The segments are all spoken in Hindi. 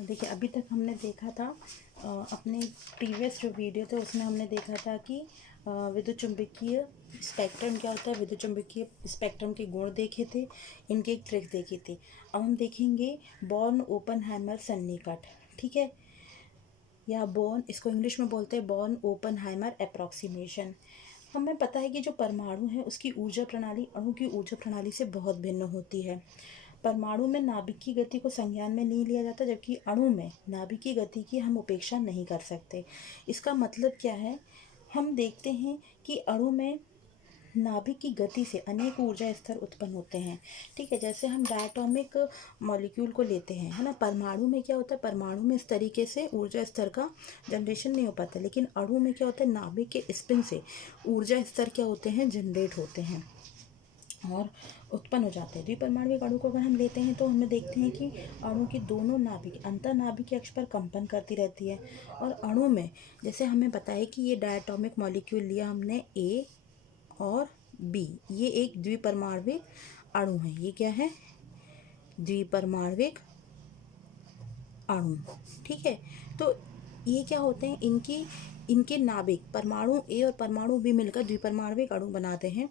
देखिए अभी तक हमने देखा था अपने प्रीवियस जो वीडियो थे उसमें हमने देखा था कि विद्युत चुंबकीय स्पेक्ट्रम क्या होता है, विद्युत चुंबकीय स्पेक्ट्रम के गुण देखे थे, इनके एक ट्रिक देखी थी। अब हम देखेंगे बॉर्न ओपनहाइमर सन्निकट, ठीक है, या बॉर्न, इसको इंग्लिश में बोलते हैं बॉर्न ओपनहाइमर अप्रॉक्सीमेशन। हमें पता है कि जो परमाणु है उसकी ऊर्जा प्रणाली अणु की ऊर्जा प्रणाली से बहुत भिन्न होती है। परमाणु में नाभिक की गति को संज्ञान में नहीं लिया जाता, जबकि अणु में नाभिक की गति की हम उपेक्षा नहीं कर सकते। इसका मतलब क्या है, हम देखते हैं कि अणु में नाभिक की गति से अनेक ऊर्जा स्तर उत्पन्न होते हैं, ठीक है। जैसे हम डायटोमिक मॉलिक्यूल को लेते हैं, है ना, परमाणु में क्या होता है, परमाणु में इस तरीके से ऊर्जा स्तर का जनरेशन नहीं हो पाता, लेकिन अणु में क्या होता है, नाभिक के स्पिन से ऊर्जा स्तर क्या होते हैं, जनरेट होते हैं और उत्पन्न हो जाते हैं। द्विपरमाणुक अणु को अगर हम लेते हैं तो हमें देखते हैं कि अणु की दोनों नाभिक अंतर नाभिक अक्ष पर कंपन करती रहती है। और अणु में जैसे हमें बताया कि ये डायटोमिक मॉलिक्यूल लिया हमने ए और बी, ये एक द्विपरमाणुक अणु है। ये क्या है, द्विपरमाणुक अणु, ठीक है। तो ये क्या होते हैं, इनके नाभिक परमाणु ए और परमाणु बी मिलकर द्विपरमाणुक अणु बनाते हैं।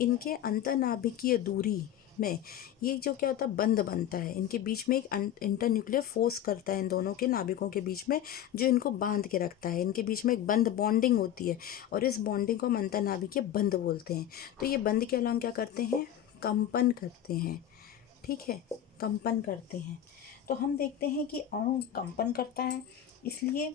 इनके अंतरनाभिकीय दूरी में ये जो क्या होता है, बंध बनता है, इनके बीच में एक इंटरन्यूक्लियर फोर्स करता है इन दोनों के नाभिकों के बीच में, जो इनको बांध के रखता है। इनके बीच में एक बंध बॉन्डिंग होती है और इस बॉन्डिंग को हम अंतरनाभिकीय बंध बोलते हैं। तो ये बंध के अलावा क्या करते हैं, कंपन करते हैं, ठीक है, कंपन करते हैं। तो हम देखते हैं कि अणु कंपन करता है, इसलिए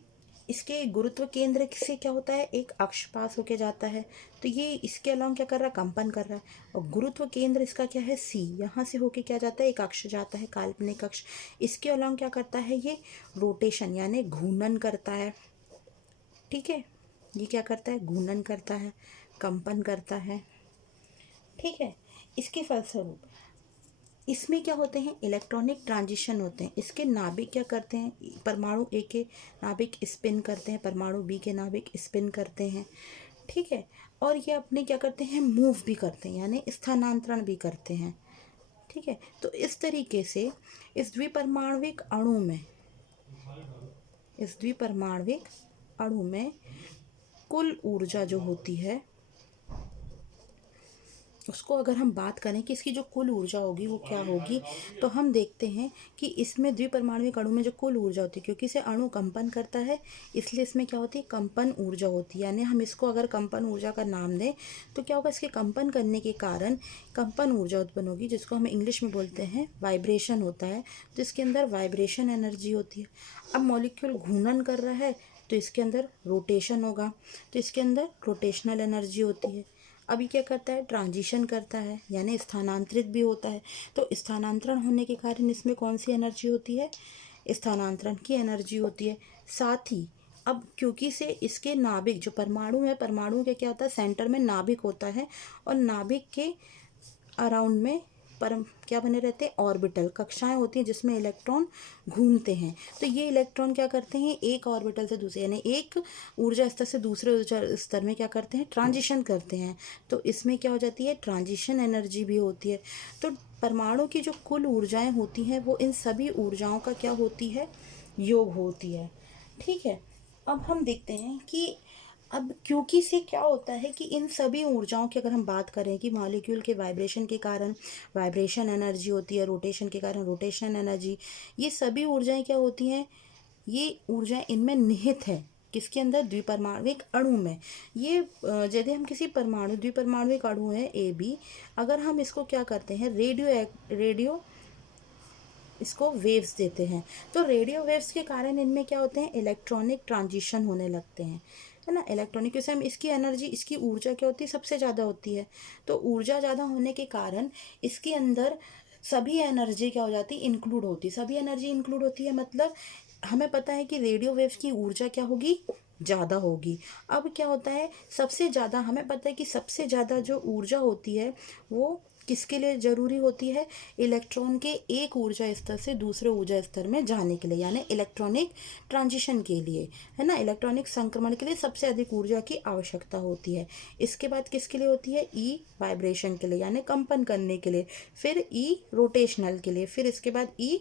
इसके गुरुत्व केंद्र से क्या होता है, एक अक्ष पास होके जाता है। तो ये इसके अलावा क्या कर रहा है, कंपन कर रहा है। और गुरुत्व केंद्र इसका क्या है, सी, यहाँ से होके क्या जाता है, एक अक्ष जाता है, काल्पनिक अक्ष। इसके अलावा क्या करता है, ये रोटेशन यानी घूर्णन करता है, ठीक है। ये क्या करता है, घूर्णन करता है, कंपन करता है, ठीक है। इसके फलस्वरूप इसमें क्या होते हैं, इलेक्ट्रॉनिक ट्रांजिशन होते हैं। इसके नाभिक क्या करते हैं, परमाणु ए के नाभिक स्पिन करते हैं, परमाणु बी के नाभिक स्पिन करते हैं, ठीक है। और ये अपने क्या करते हैं, मूव भी करते हैं, यानी स्थानांतरण भी करते हैं, ठीक है। तो इस तरीके से इस द्विपरमाणुक अणु में कुल ऊर्जा जो होती है उसको अगर हम बात करें कि इसकी जो कुल ऊर्जा होगी वो क्या होगी, तो हम देखते हैं कि इसमें द्विपरमाणुक अणु में जो कुल ऊर्जा होती है, क्योंकि इसे अणु कंपन करता है इसलिए इसमें क्या होती है, कंपन ऊर्जा होती है। यानी हम इसको अगर कंपन ऊर्जा का नाम दें तो क्या होगा, इसके कंपन करने के कारण कंपन ऊर्जा उत्पन्न होगी, जिसको हम इंग्लिश में बोलते हैं वाइब्रेशन होता है। तो इसके अंदर वाइब्रेशन एनर्जी होती है। अब मॉलिक्यूल घूर्णन कर रहा है तो इसके अंदर रोटेशन होगा, तो इसके अंदर रोटेशनल एनर्जी होती है। अभी क्या करता है, ट्रांजिशन करता है, यानी स्थानांतरित भी होता है। तो स्थानांतरण होने के कारण इसमें कौन सी एनर्जी होती है, स्थानांतरण की एनर्जी होती है। साथ ही अब क्योंकि से इसके नाभिक जो परमाणु है, परमाणु के क्या होता है, सेंटर में नाभिक होता है और नाभिक के अराउंड में क्या बने रहते हैं, ऑर्बिटल कक्षाएं होती हैं जिसमें इलेक्ट्रॉन घूमते हैं। तो ये इलेक्ट्रॉन क्या करते हैं, एक ऑर्बिटल से दूसरे यानी एक ऊर्जा स्तर से दूसरे ऊर्जा स्तर में क्या करते हैं, ट्रांजिशन करते हैं। तो इसमें क्या हो जाती है, ट्रांजिशन एनर्जी भी होती है। तो परमाणु की जो कुल ऊर्जाएं होती हैं वो इन सभी ऊर्जाओं का क्या होती है, योग होती है, ठीक है। अब हम देखते हैं कि अब क्योंकि से क्या होता है कि इन सभी ऊर्जाओं की अगर हम बात करें कि मॉलिक्यूल के वाइब्रेशन के कारण वाइब्रेशन एनर्जी होती है, रोटेशन के कारण रोटेशन एनर्जी, ये सभी ऊर्जाएं क्या होती हैं, ये ऊर्जाएं इनमें निहित है, किसके अंदर, द्विपरमाणुक अणु में। ये यदि हम किसी द्विपरमाणुक अणु है ए बी, अगर हम इसको क्या करते हैं, रेडियो इसको वेव्स देते हैं, तो रेडियो वेव्स के कारण इनमें क्या होते हैं, इलेक्ट्रॉनिक ट्रांजिशन होने लगते हैं, है ना। इलेक्ट्रॉनिक जैसे हम इसकी एनर्जी, इसकी ऊर्जा क्या होती है, सबसे ज़्यादा होती है। तो ऊर्जा ज़्यादा होने के कारण इसके अंदर सभी एनर्जी क्या हो जाती है, इंक्लूड होती है, सभी एनर्जी इंक्लूड होती है। मतलब हमें पता है कि रेडियो वेव्स की ऊर्जा क्या होगी, ज़्यादा होगी। अब क्या होता है, सबसे ज़्यादा हमें पता है कि सबसे ज़्यादा जो ऊर्जा होती है वो किसके लिए ज़रूरी होती है, इलेक्ट्रॉन के एक ऊर्जा स्तर से दूसरे ऊर्जा स्तर में जाने के लिए, यानी इलेक्ट्रॉनिक ट्रांजिशन के लिए, है ना, इलेक्ट्रॉनिक संक्रमण के लिए सबसे अधिक ऊर्जा की आवश्यकता होती है। इसके बाद किसके लिए होती है, ई वाइब्रेशन के लिए यानी कंपन करने के लिए, फिर ई रोटेशनल के लिए, फिर इसके बाद ई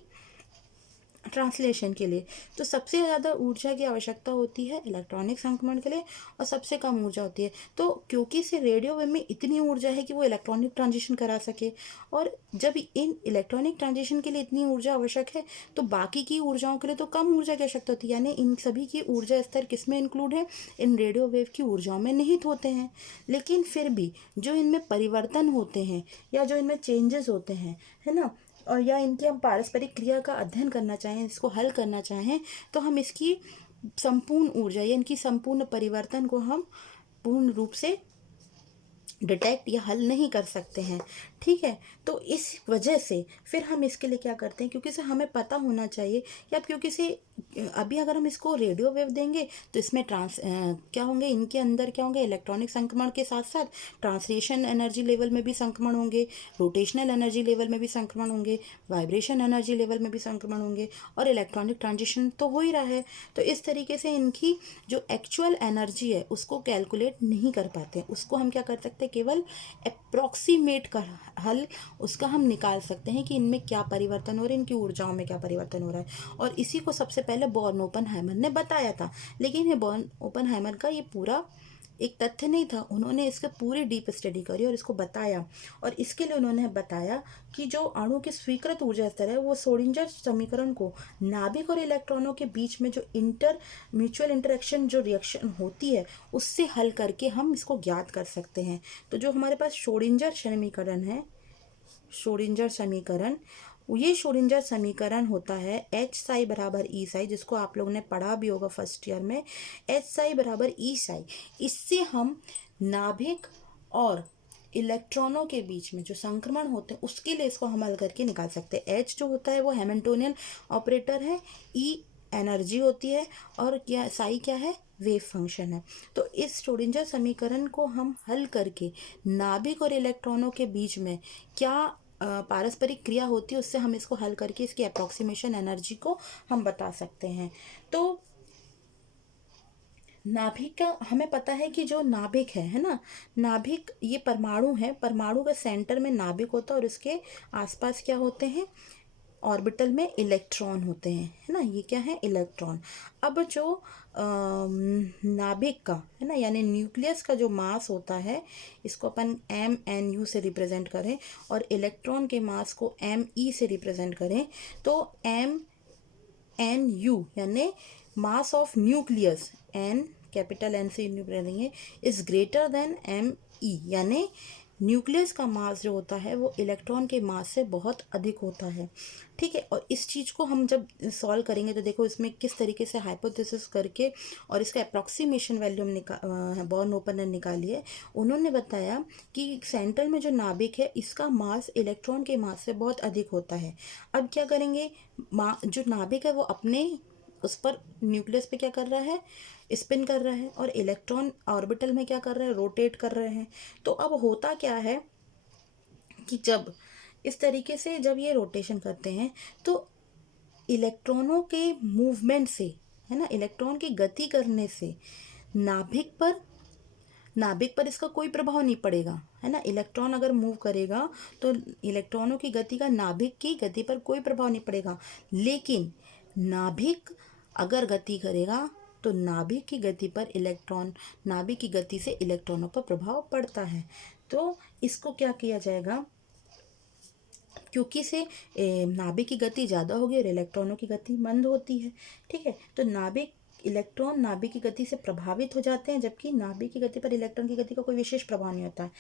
ट्रांसलेशन के लिए। तो सबसे ज़्यादा ऊर्जा की आवश्यकता होती है इलेक्ट्रॉनिक संक्रमण के लिए और सबसे कम ऊर्जा होती है। तो क्योंकि से रेडियो वेव में इतनी ऊर्जा है कि वो इलेक्ट्रॉनिक ट्रांजिशन करा सके, और जब इन इलेक्ट्रॉनिक ट्रांजिशन के लिए इतनी ऊर्जा आवश्यक है तो बाकी की ऊर्जाओं के लिए तो कम ऊर्जा की आवश्यकता होती है। यानी इन सभी की ऊर्जा स्तर किस में इंक्लूड है? इन रेडियो वेव की ऊर्जाओं में निहित होते हैं। लेकिन फिर भी जो इनमें परिवर्तन होते हैं या जो इनमें चेंजेस होते हैं, है ना, और या इनकी हम पारस्परिक क्रिया का अध्ययन करना चाहें, इसको हल करना चाहें, तो हम इसकी संपूर्ण ऊर्जा या इनकी संपूर्ण परिवर्तन को हम पूर्ण रूप से डिटेक्ट या हल नहीं कर सकते हैं। ठीक है, तो इस वजह से फिर हम इसके लिए क्या करते हैं, क्योंकि से हमें पता होना चाहिए या क्योंकि से अभी अगर हम इसको रेडियो वेव देंगे तो इसमें क्या होंगे, इनके अंदर क्या होंगे, इलेक्ट्रॉनिक संक्रमण के साथ साथ ट्रांसलेशन एनर्जी लेवल में भी संक्रमण होंगे, रोटेशनल एनर्जी लेवल में भी संक्रमण होंगे, वाइब्रेशन एनर्जी लेवल में भी संक्रमण होंगे, और इलेक्ट्रॉनिक ट्रांजिशन तो हो ही रहा है। तो इस तरीके से इनकी जो एक्चुअल एनर्जी है उसको कैलकुलेट नहीं कर पाते, उसको हम क्या कर सकते हैं, केवल अप्रॉक्सीमेट कर हल उसका हम निकाल सकते हैं कि इनमें क्या परिवर्तन हो रहा है, इनकी ऊर्जाओं में क्या परिवर्तन हो रहा है। और इसी को सबसे पहले बॉर्न ओपेनहाइमर ने बताया था। लेकिन ये बॉर्न ओपेनहाइमर का ये पूरा एक तथ्य नहीं था, उन्होंने इसके पूरी डीप स्टडी करी और इसको बताया। और इसके लिए उन्होंने बताया कि जो अणु की स्वीकृत ऊर्जा स्तर है वो श्रोडिंगर समीकरण को नाभिक और इलेक्ट्रॉनों के बीच में जो म्यूचुअल इंटरेक्शन जो रिएक्शन होती है उससे हल करके हम इसको ज्ञात कर सकते हैं। तो जो हमारे पास श्रोडिंगर समीकरण है, श्रोडिंगर समीकरण, ये श्रोडिंगर समीकरण होता है एच साई बराबर ई साई, जिसको आप लोगों ने पढ़ा भी होगा फर्स्ट ईयर में, एच साई बराबर ई साई। इससे हम नाभिक और इलेक्ट्रॉनों के बीच में जो संक्रमण होते हैं उसके लिए इसको हम हल करके निकाल सकते हैं। एच जो होता है वो हैमिल्टोनियन ऑपरेटर है, ई एनर्जी होती है, और क्या साई क्या है, वेव फंक्शन है। तो इस श्रोडिंगर समीकरण को हम हल करके नाभिक और इलेक्ट्रॉनों के बीच में क्या पारस्परिक क्रिया होती है उससे हम इसको हल करके इसकी अप्रॉक्सीमेशन एनर्जी को हम बता सकते हैं। तो नाभिक का हमें पता है कि जो नाभिक है ना, नाभिक ये परमाणु है, परमाणु का सेंटर में नाभिक होता है और उसके आसपास क्या होते हैं, ऑर्बिटल में इलेक्ट्रॉन होते हैं, है ना, ये क्या है, इलेक्ट्रॉन। अब जो नाभिक का है ना, यानी न्यूक्लियस का जो मास होता है, इसको अपन MnU से रिप्रेजेंट करें और इलेक्ट्रॉन के मास को Me से रिप्रेजेंट करें, तो MnU यानी mass of nucleus, N capital N से represent is greater than Me, यानी न्यूक्लियस का मास जो होता है वो इलेक्ट्रॉन के मास से बहुत अधिक होता है। ठीक है, और इस चीज़ को हम जब सॉल्व करेंगे तो देखो इसमें किस तरीके से हाइपोथेसिस करके और इसका अप्रॉक्सीमेशन वैल्यू हम बॉर्न ओपनर ने निकाली है। उन्होंने बताया कि सेंटर में जो नाभिक है इसका मास इलेक्ट्रॉन के मास से बहुत अधिक होता है। अब क्या करेंगे, जो नाभिक है वो अपने उस पर न्यूक्लियस पे क्या कर रहा है, स्पिन कर रहा है, और इलेक्ट्रॉन ऑर्बिटल में क्या कर रहे हैं, रोटेट कर रहे हैं। तो अब होता क्या है कि जब इस तरीके से जब ये रोटेशन करते हैं तो इलेक्ट्रॉनों के मूवमेंट से, है ना, इलेक्ट्रॉन की गति करने से नाभिक पर इसका कोई प्रभाव नहीं पड़ेगा, है ना। इलेक्ट्रॉन अगर मूव करेगा तो इलेक्ट्रॉनों की गति का नाभिक की गति पर कोई प्रभाव नहीं पड़ेगा। लेकिन नाभिक अगर गति करेगा तो नाभिक की गति पर नाभिक की गति से इलेक्ट्रॉनों पर प्रभाव पड़ता है। तो इसको क्या किया जाएगा, क्योंकि से नाभिक की गति ज़्यादा होगी और इलेक्ट्रॉनों की गति मंद होती है। ठीक है, तो इलेक्ट्रॉन नाभिक की गति से प्रभावित हो जाते हैं, जबकि नाभिक की गति पर इलेक्ट्रॉन की गति का कोई विशेष प्रभाव नहीं होता है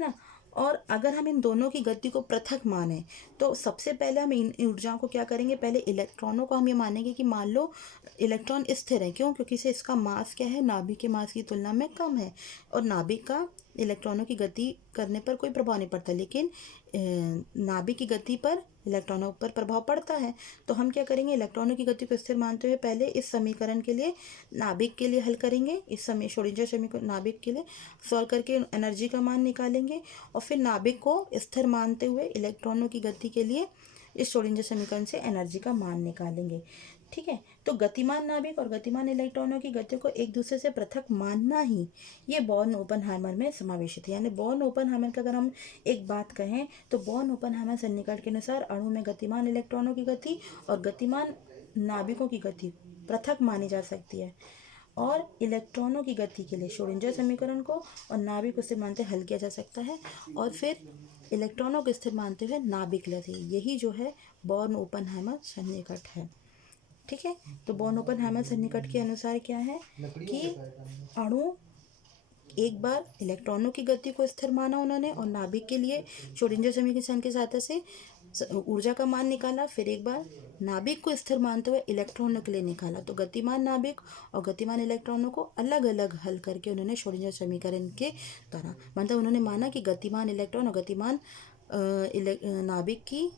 ना। और अगर हम इन दोनों की गति को पृथक माने तो सबसे पहले हम इन ऊर्जाओं को क्या करेंगे, पहले इलेक्ट्रॉनों को हम ये मानेंगे कि मान लो इलेक्ट्रॉन स्थिर है, क्यों, क्योंकि से इसका मास क्या है, नाभिक के मास की तुलना में कम है, और नाभिक का इलेक्ट्रॉनों की गति करने पर कोई प्रभाव नहीं पड़ता, लेकिन नाभिक की गति पर इलेक्ट्रॉनों पर प्रभाव पड़ता है। तो हम क्या करेंगे, इलेक्ट्रॉनों की गति को स्थिर मानते हुए पहले इस समीकरण के लिए नाभिक के लिए हल करेंगे, इस समय श्रोडिंगर समीकरण नाभिक के लिए सॉल्व करके एनर्जी का मान निकालेंगे, और फिर नाभिक को स्थिर मानते हुए इलेक्ट्रॉनों की गति के लिए इस श्रोडिंगर समीकरण से एनर्जी का मान निकालेंगे। ठीक है, तो गतिमान नाभिक और गतिमान इलेक्ट्रॉनों की गति को एक दूसरे से पृथक मानना ही ये बॉर्न ओपेनहाइमर में समावेशित है। यानी बॉर्न ओपेनहाइमर का अगर हम एक बात कहें तो बॉर्न ओपेनहाइमर सन्निकटन के अनुसार अणु में गतिमान इलेक्ट्रॉनों की गति और गतिमान नाभिकों की गति पृथक मानी जा सकती है, और इलेक्ट्रॉनों की गति के लिए श्रोडिंगर समीकरण को और नाभिक को स्थिर मानते हल किया जा सकता है, और फिर इलेक्ट्रॉनों को स्थिर मानते हुए नाभिक लेते हैं। यही जो है बॉर्न ओपेनहाइमर सन्निकट है। ठीक है, तो बॉर्न ओपेनहाइमर सन्निकट के अनुसार क्या है कि अणु एक बार इलेक्ट्रॉनों की गति को स्थिर माना उन्होंने, और नाभिक के लिए श्रोडिंगर समीकरण की सहायता से ऊर्जा का मान निकाला, फिर एक बार नाभिक को स्थिर मानते हुए इलेक्ट्रॉनों के लिए निकाला। तो गतिमान नाभिक और गतिमान इलेक्ट्रॉनों को अलग अलग हल करके उन्होंने श्रोडिंगर समीकरण के द्वारा, मतलब उन्होंने माना कि गतिमान इलेक्ट्रॉन और गतिमान नाभिक की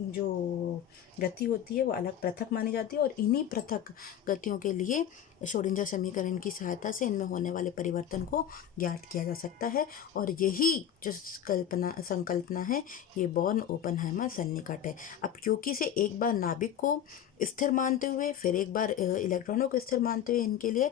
जो गति होती है वो अलग पृथक मानी जाती है, और इन्हीं पृथक गतियों के लिए श्रोडिंगर समीकरण की सहायता से इनमें होने वाले परिवर्तन को ज्ञात किया जा सकता है। और यही जो संकल्पना है ये बॉर्न ओपेनहाइमर सन्निकट है। अब क्योंकि से एक बार नाभिक को स्थिर मानते हुए फिर एक बार इलेक्ट्रॉनों को स्थिर मानते हुए इनके लिए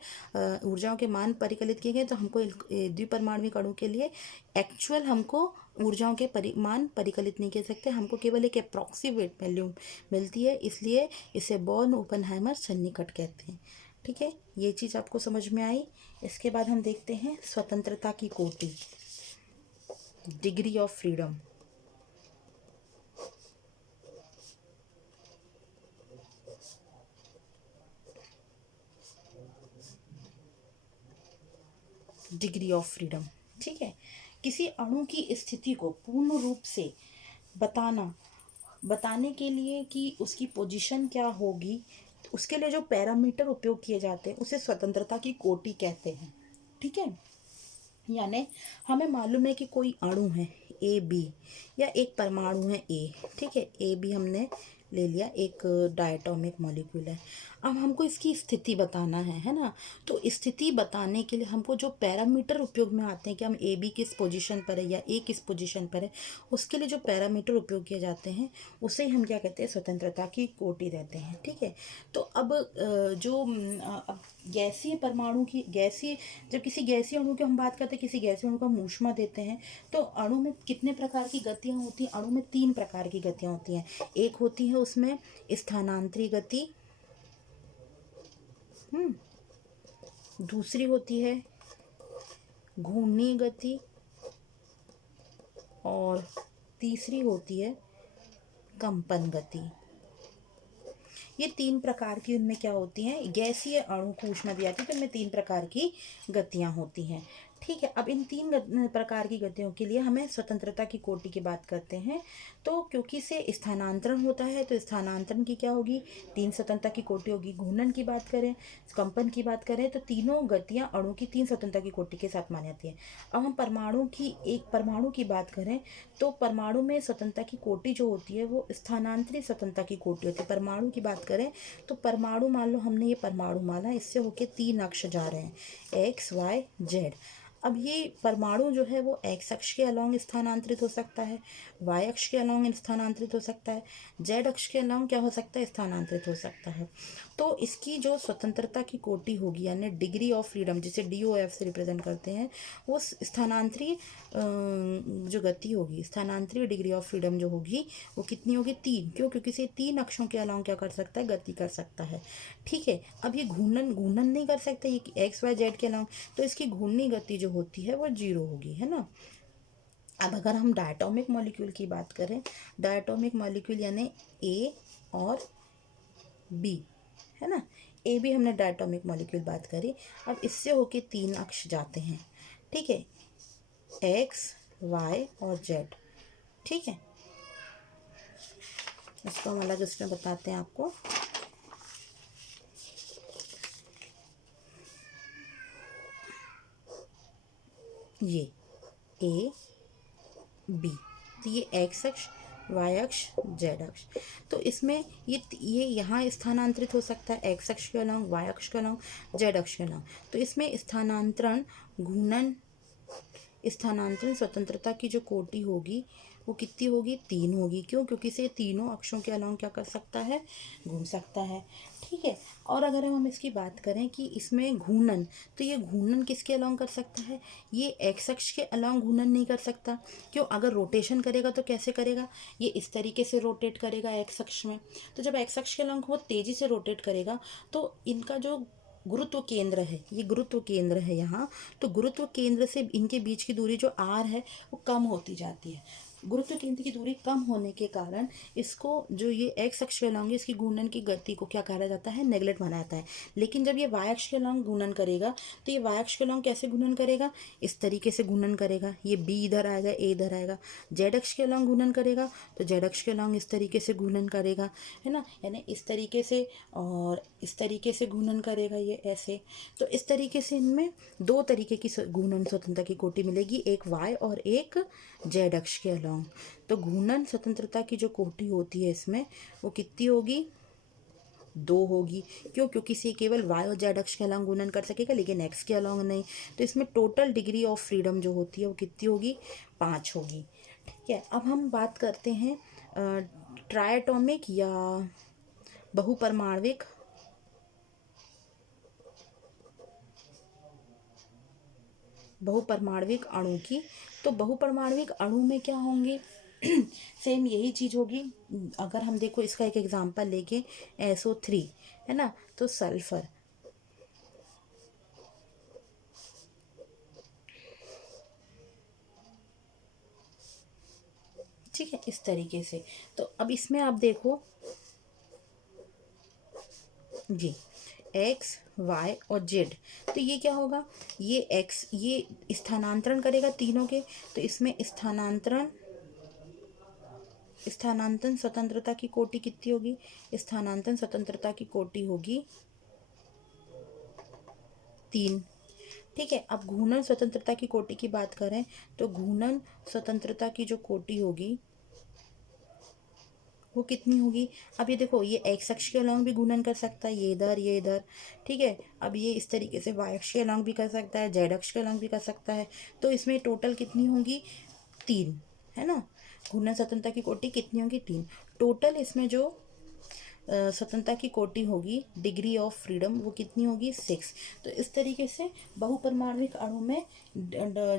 ऊर्जाओं के मान परिकलित किए गए, तो हमको द्विपरमाणविक अणु के लिए एक्चुअल हमको ऊर्जाओं के मान परिकलित नहीं कर सकते, हमको केवल एक अप्रॉक्सीमेट वैल्यू मिलती है, इसलिए इसे बॉर्न ओपेनहाइमर सन्निकट कहते हैं। ठीक है, ये चीज़ आपको समझ में आई। इसके बाद हम देखते हैं स्वतंत्रता की कोटि, degree of freedom. Degree of freedom, ठीक है, किसी अणु की स्थिति को पूर्ण रूप से बताने के लिए कि उसकी पोजीशन क्या होगी, तो उसके लिए जो पैरामीटर उपयोग किए जाते हैं उसे स्वतंत्रता की कोटि कहते हैं। ठीक है, यानी हमें मालूम है कि कोई अणु है ए बी, या एक परमाणु है ए, ठीक है, ए बी हमने ले लिया, एक डायटोमिक मॉलिक्यूल है। अब हमको इसकी स्थिति बताना है ना, तो स्थिति बताने के लिए हमको जो पैरामीटर उपयोग में आते हैं कि हम ए बी किस पोजीशन पर है या ए किस पोजीशन पर है, उसके लिए जो पैरामीटर उपयोग किए जाते हैं उसे हम क्या कहते हैं, स्वतंत्रता की कोटि देते हैं। ठीक है, तो अब अब गैसीय परमाणु की जब किसी गैसीय अणु की हम बात करते हैं, किसी गैसीय अणु को हम ऊष्मा देते हैं, तो अणु में कितने प्रकार की गतियाँ होती हैं? अणु में 3 प्रकार की गतियाँ होती हैं। एक होती है उसमें स्थानांतरी गति, दूसरी होती है घूर्णीय गति, और तीसरी होती है कंपन गति। ये 3 प्रकार की उनमें क्या होती हैं, गैसीय अणु को ऊष्मा दी जाती है तो इनमें 3 प्रकार की गतियां होती हैं। ठीक है, अब इन 3 प्रकार की गतियों के लिए हमें स्वतंत्रता की कोटि की बात करते हैं। तो क्योंकि से स्थानांतरण होता है तो स्थानांतरण की क्या होगी, 3 स्वतंत्रता की कोटि होगी। घूर्णन की बात करें, कंपन की बात करें, तो तीनों गतियां अणु की 3 स्वतंत्रता की कोटि के साथ मानी जाती हैं। अब हम परमाणु की बात करें, तो परमाणु में स्वतंत्रता की कोटि जो होती है वो स्थानांतरित स्वतंत्रता की कोटि होती है। परमाणु की बात करें तो परमाणु, मान लो हमने ये परमाणु माना, इससे होके 3 अक्ष जा रहे हैं, एक्स वाई जेड। अब ये परमाणु जो है वो एक्स अक्ष के अलॉन्ग स्थानांतरित हो सकता है, वाई अक्ष के अलॉन्ग स्थानांतरित हो सकता है, जेड अक्ष के अलॉन्ग क्या हो सकता है, स्थानांतरित हो सकता है। तो इसकी जो स्वतंत्रता की कोटि होगी, यानी डिग्री ऑफ फ्रीडम, जिसे DOF से रिप्रेजेंट करते हैं, वो स्थानांतरित जो गति होगी, स्थानांतरित डिग्री ऑफ फ्रीडम जो होगी वो कितनी होगी, 3। क्यों? क्योंकि इसे 3 अक्षों के अलॉन्ग क्या कर सकता है, गति कर सकता है। ठीक है, अब ये घूर्णन नहीं कर सकता ये एक्स वाई जेड के अलॉन्ग, तो इसकी घूर्णी गति जो होती है वो 0 होगी, है ना। अब अगर हम डायटोमिक मॉलिक्यूल की बात करें, डायटोमिक मॉलिक्यूल यानी ए और बी, है ना, ए बी हमने डायटोमिक मॉलिक्यूल बात करी। अब इससे होके 3 अक्ष जाते हैं, ठीक है, एक्स वाई और जेड। ठीक है, इसको हम अलग इसमें बताते हैं आपको। ये ए बी, तो ये एक्स अक्ष, वाई अक्ष, जेड अक्ष। तो इसमें ये यहाँ स्थानांतरित हो सकता है एक्स अक्ष के अलॉन्ग, वाई अक्ष के अलॉन्ग, जेड अक्ष के अलॉन्ग। तो इसमें स्थानांतरण स्वतंत्रता की जो कोटि होगी वो कितनी होगी, 3 होगी। क्यों? क्योंकि इसे तीनों अक्षों के अलॉन्ग क्या कर सकता है, घूम सकता है। ठीक है। और अगर हम इसकी बात करें कि इसमें घूर्णन, तो ये घूर्णन किसके अलॉन्ग कर सकता है, ये एक्स अक्ष के अलॉन्ग घूर्णन नहीं कर सकता। क्यों? अगर रोटेशन करेगा तो कैसे करेगा, ये इस तरीके से रोटेट करेगा एक्स अक्ष में। तो जब एक्स अक्ष के अलॉन्ग वो तेजी से रोटेट करेगा तो इनका जो गुरुत्व केंद्र है, ये गुरुत्व केंद्र है यहाँ, तो गुरुत्व केंद्र से इनके बीच की दूरी जो आर है वो कम होती जाती है। गुरुत्व केंद्र की दूरी कम होने के कारण इसको, जो ये एक्स अक्ष के अलॉन्ग इसकी घूर्णन की गति को क्या कहा जाता है, नेगलेक्ट माना जाता है। लेकिन जब ये वाई अक्ष के अलॉन्ग घूर्णन करेगा तो ये वाई अक्ष के अलॉन्ग कैसे घूर्णन करेगा, इस तरीके से घूर्णन करेगा। ये बी इधर आएगा, ए इधर आएगा। जेड अक्ष के अलॉन्ग घूर्णन करेगा तो जेड अक्ष के अलॉन्ग इस तरीके से घूर्णन करेगा, है ना, यानी इस तरीके से और इस तरीके से घूर्णन करेगा ये ऐसे। तो इस तरीके से इनमें दो तरीके की घूर्णन स्वतंत्रता की कोटि मिलेगी, एक वाई और एक जेड अक्ष के अलॉन्ग। तो घूर्णन स्वतंत्रता की जो कोटि होती है इसमें वो कितनी होगी, 2 होगी। क्यों? क्योंकि से केवल वाई और जेड अक्ष के अलॉन्ग घूर्णन कर सकेगा लेकिन एक्स के अलॉन्ग नहीं। तो इसमें टोटल डिग्री ऑफ फ्रीडम जो होती है वो कितनी होगी, 5 होगी। ठीक है। अब हम बात करते हैं ट्रायटोमिक या बहुपरमाणविक अणु की। तो बहुपरमाणविक अणु में क्या होंगे, सेम यही चीज़ होगी। अगर हम देखो इसका एक एग्जांपल लेके, SO3 है ना, तो सल्फर, ठीक है, इस तरीके से। तो अब इसमें आप देखो जी, एक्स वाई और जेड, तो ये क्या होगा, ये एक्स, ये स्थानांतरण करेगा तीनों के, तो इसमें स्थानांतरण स्वतंत्रता की कोटि कितनी होगी, स्थानांतरण स्वतंत्रता की कोटि होगी 3। ठीक है। अब घूर्णन स्वतंत्रता की कोटि की बात करें तो घूर्णन स्वतंत्रता की जो कोटि होगी वो कितनी होगी। अब ये देखो, ये एक्स अक्ष के अलॉन्ग भी घूर्णन कर सकता है, ये इधर ये इधर, ठीक है। अब ये इस तरीके से वाई अक्ष के अलॉन्ग भी कर सकता है, जेड अक्ष के अलॉन्ग भी कर सकता है। तो इसमें टोटल कितनी होगी, 3, है ना। घूर्णन स्वतंत्रता की कोटि कितनी होगी, 3। टोटल इसमें जो स्वतंत्रता की कोटि होगी, डिग्री ऑफ फ्रीडम, वो कितनी होगी, 6। तो इस तरीके से बहुपरमाणविक अणु में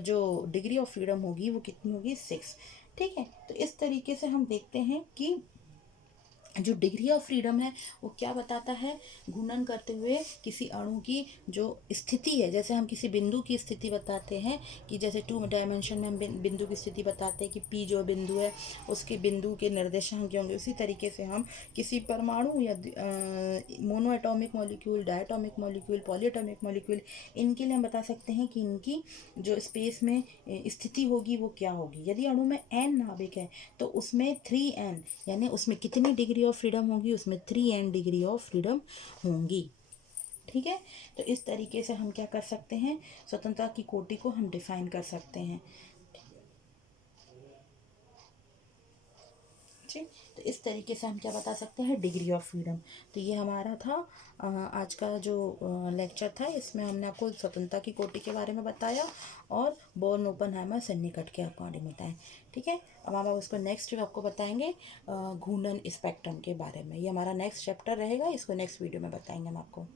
जो डिग्री ऑफ फ्रीडम होगी वो कितनी होगी, 6। ठीक है। तो इस तरीके से हम देखते हैं कि जो डिग्री ऑफ फ्रीडम है वो क्या बताता है, घूर्णन करते हुए किसी अणु की जो स्थिति है, जैसे हम किसी बिंदु की स्थिति बताते हैं कि जैसे 2 डायमेंशन में हम बिंदु की स्थिति बताते हैं कि पी जो बिंदु है उसके बिंदु के निर्देशांक क्या होंगे, उसी तरीके से हम किसी परमाणु या mono atomic molecule, diatomic molecule, polyatomic molecule, इनके लिए हम बता सकते हैं कि इनकी जो स्पेस में स्थिति होगी वो क्या होगी। यदि अणु में n नाभिक है तो उसमें 3n, यानी उसमें कितनी डिग्री ऑफ फ्रीडम होगी, उसमें 3n डिग्री ऑफ फ्रीडम होंगी। ठीक है। तो इस तरीके से हम क्या कर सकते हैं, स्वतंत्रता की कोटि को हम डिफाइन कर सकते हैं। ठीक। तो इस तरीके से हम क्या बता सकते हैं, डिग्री ऑफ फ्रीडम। तो ये हमारा था आज का जो लेक्चर था, इसमें हमने आपको स्वतंत्रता की कोटि के बारे में बताया और बोर्न ओपेनहाइमर सन्निकट के अकॉर्डिंग बताएं। ठीक है। अब हम उसको नेक्स्ट आपको बताएंगे घूर्णन स्पेक्ट्रम के बारे में। ये हमारा नेक्स्ट चैप्टर रहेगा, इसको नेक्स्ट वीडियो में बताएंगे हम आपको।